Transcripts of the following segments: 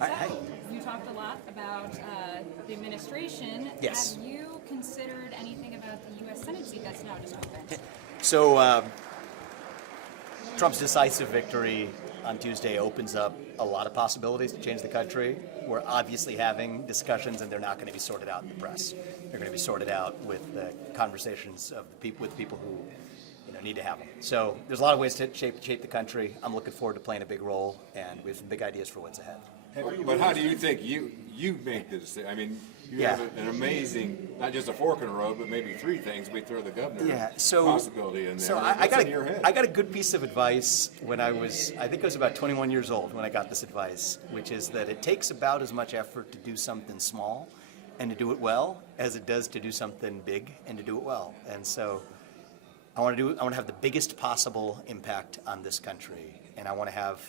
Hi. You talked a lot about the administration. Yes. Have you considered anything about the U.S. Senate seat that's now just opened? So Trump's decisive victory on Tuesday opens up a lot of possibilities to change the country. We're obviously having discussions, and they're not going to be sorted out in the press. They're going to be sorted out with the conversations of the people, with people who need to have them. So there's a lot of ways to shape the country. I'm looking forward to playing a big role, and we have some big ideas for what's ahead. But how do you think you make the decision? I mean, you have an amazing, not just a fork in the road, but maybe three things. We throw the governor possibility in there. So I got a good piece of advice when I think I was about 21 years old when I got this advice, which is that it takes about as much effort to do something small and to do it well as it does to do something big and to do it well. And so I want to have the biggest possible impact on this country, and I want to have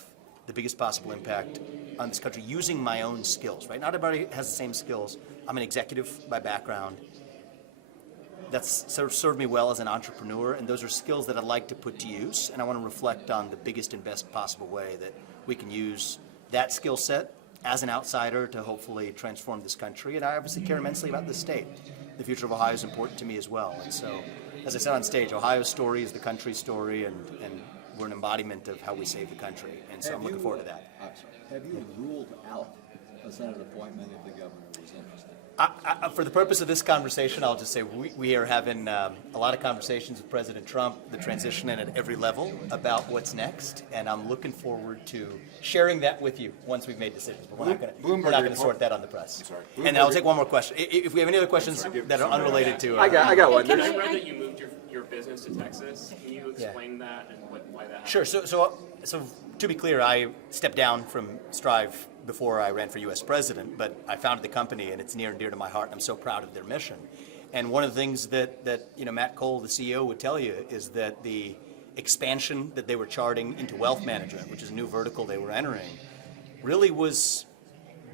the biggest possible impact on this country using my own skills, right? Not everybody has the same skills. I'm an executive by background. That's sort of served me well as an entrepreneur, and those are skills that I'd like to put to use, and I want to reflect on the biggest and best possible way that we can use that skill set as an outsider to hopefully transform this country. And I obviously care immensely about this state. The future of Ohio is important to me as well. And so, as I said on stage, Ohio's story is the country's story, and we're an embodiment of how we save the country. And so I'm looking forward to that. Have you ruled out a Senate appointment if the governor was interested? For the purpose of this conversation, I'll just say we are having a lot of conversations with President Trump, the transition, and at every level about what's next. And I'm looking forward to sharing that with you once we've made decisions. But we're not going to sort that on the press. And then I'll take one more question. If we have any other questions that are unrelated to... I got one. I read that you moved your business to Texas. Can you explain that and why that happened? Sure. So to be clear, I stepped down from Strive before I ran for U.S. president, but I founded the company, and it's near and dear to my heart, and I'm so proud of their mission. And one of the things that Matt Cole, the CEO, would tell you is that the expansion that they were charting into wealth management, which is a new vertical they were entering, really was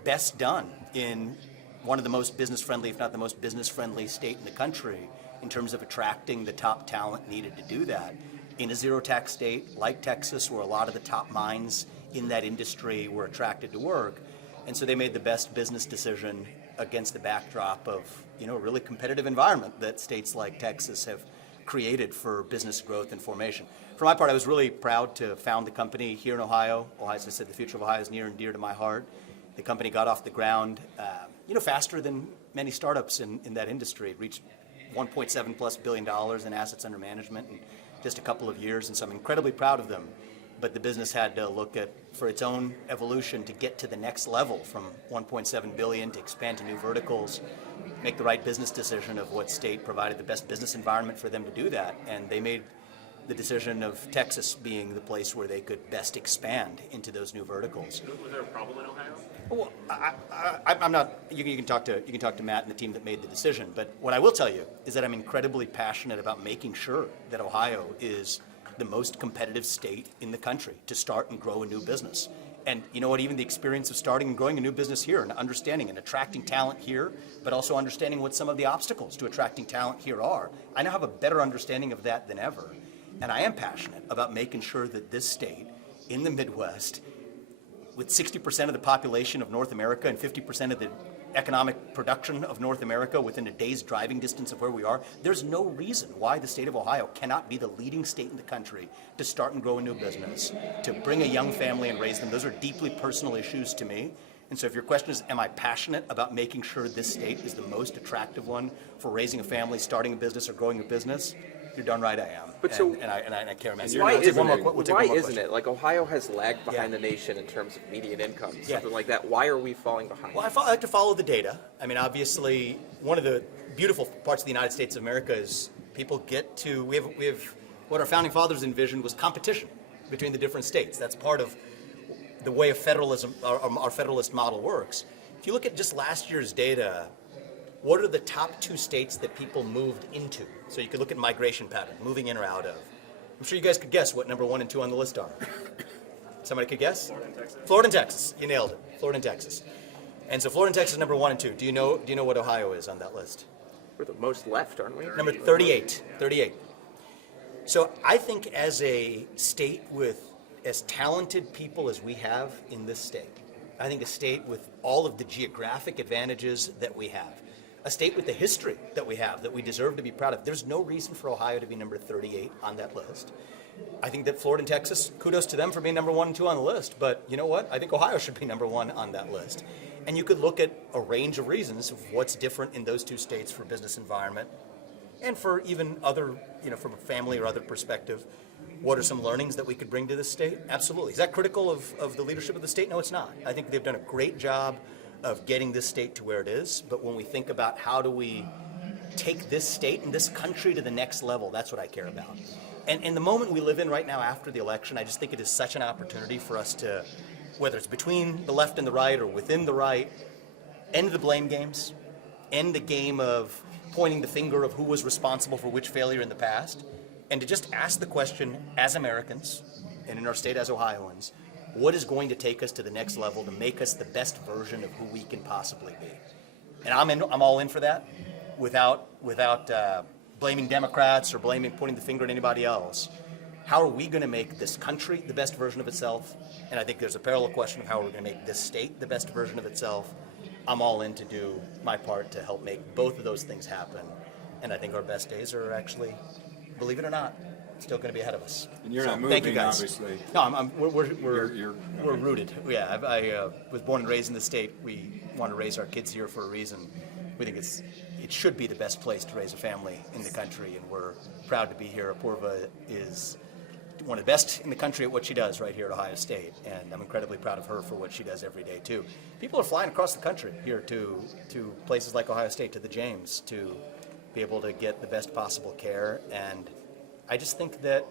best done in one of the most business-friendly, if not the most business-friendly state in the country in terms of attracting the top talent needed to do that. In a zero-tax state like Texas, where a lot of the top minds in that industry were attracted to work. And so they made the best business decision against the backdrop of a really competitive environment that states like Texas have created for business growth and formation. For my part, I was really proud to found the company here in Ohio. Ohio, as I said, the future of Ohio is near and dear to my heart. The company got off the ground faster than many startups in that industry. It reached $1.7+ billion in assets under management in just a couple of years, and so I'm incredibly proud of them. But the business had to look at, for its own evolution, to get to the next level from $1.7 billion to expand to new verticals, make the right business decision of what state provided the best business environment for them to do that. And they made the decision of Texas being the place where they could best expand into those new verticals. Was there a problem in Ohio? Well, I'm not. You can talk to Matt and the team that made the decision. But what I will tell you is that I'm incredibly passionate about making sure that Ohio is the most competitive state in the country to start and grow a new business. And you know what, even the experience of starting and growing a new business here and understanding and attracting talent here, but also understanding what some of the obstacles to attracting talent here are. I now have a better understanding of that than ever. And I am passionate about making sure that this state in the Midwest, with 60% of the population of North America and 50% of the economic production of North America within a day's driving distance of where we are, there's no reason why the state of Ohio cannot be the leading state in the country to start and grow a new business, to bring a young family and raise them. Those are deeply personal issues to me. And so if your question is, am I passionate about making sure this state is the most attractive one for raising a family, starting a business, or growing a business? You're darn right I am. But I care immensely. Why isn't it? Like, Ohio has lagged behind the nation in terms of median income, something like that. Why are we falling behind? Well, I like to follow the data. I mean, obviously, one of the beautiful parts of the United States of America is people get to, we have what our founding fathers envisioned was competition between the different states. That's part of the way of federalism, our federalist model works. If you look at just last year's data, what are the top two states that people moved into? So you could look at migration pattern, moving in or out of. I'm sure you guys could guess what number 1 and 2 on the list are. Somebody could guess? Florida and Texas. Florida and Texas. You nailed it. Florida and Texas. And so Florida and Texas are number 1 and 2. Do you know what Ohio is on that list? We're the most left, aren't we? Number 38. 38. So I think as a state with as talented people as we have in this state, I think a state with all of the geographic advantages that we have, a state with the history that we have, that we deserve to be proud of. There's no reason for Ohio to be number 38 on that list. I think that Florida and Texas, kudos to them for being number 1 and 2 on the list, but you know what? I think Ohio should be number 1 on that list. And you could look at a range of reasons of what's different in those two states for business environment and for even other, from a family or other perspective. What are some learnings that we could bring to this state? Absolutely. Is that critical of the leadership of the state? No, it's not. I think they've done a great job of getting this state to where it is. But when we think about how do we take this state and this country to the next level, that's what I care about. And in the moment we live in right now after the election, I just think it is such an opportunity for us to, whether it's between the left and the right or within the right, end the blame games, end the game of pointing the finger of who was responsible for which failure in the past, and to just ask the question as Americans, and in our state as Ohioans, what is going to take us to the next level to make us the best version of who we can possibly be? And I'm all in for that, without blaming Democrats or pointing the finger at anybody else. How are we going to make this country the best version of itself? And I think there's a parallel question of how we're going to make this state the best version of itself. I'm all in to do my part to help make both of those things happen. And I think our best days are actually, believe it or not, still going to be ahead of us. And you're not thank you moving, guys. obviously. No, You're we're rooted. Yeah, I was born and raised in the state. We want to raise our kids here for a reason. We think it should be the best place to raise a family in the country, and we're proud to be here. Apurva is one of the best in the country at what she does right here at Ohio State, and I'm incredibly proud of her for what she does every day too. People are flying across the country here to places like Ohio State, to the James, to be able to get the best possible care, and I just think that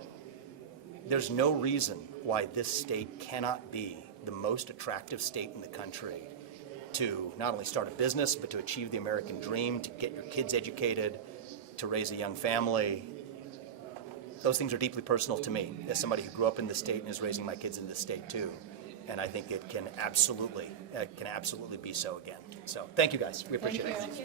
there's no reason why this state cannot be the most attractive state in the country to not only start a business, but to achieve the American dream, to get your kids educated, to raise a young family. Those things are deeply personal to me as somebody who grew up in this state and is raising my kids in this state too. And I think it can absolutely be so again. So thank you guys. We appreciate it. Thanks.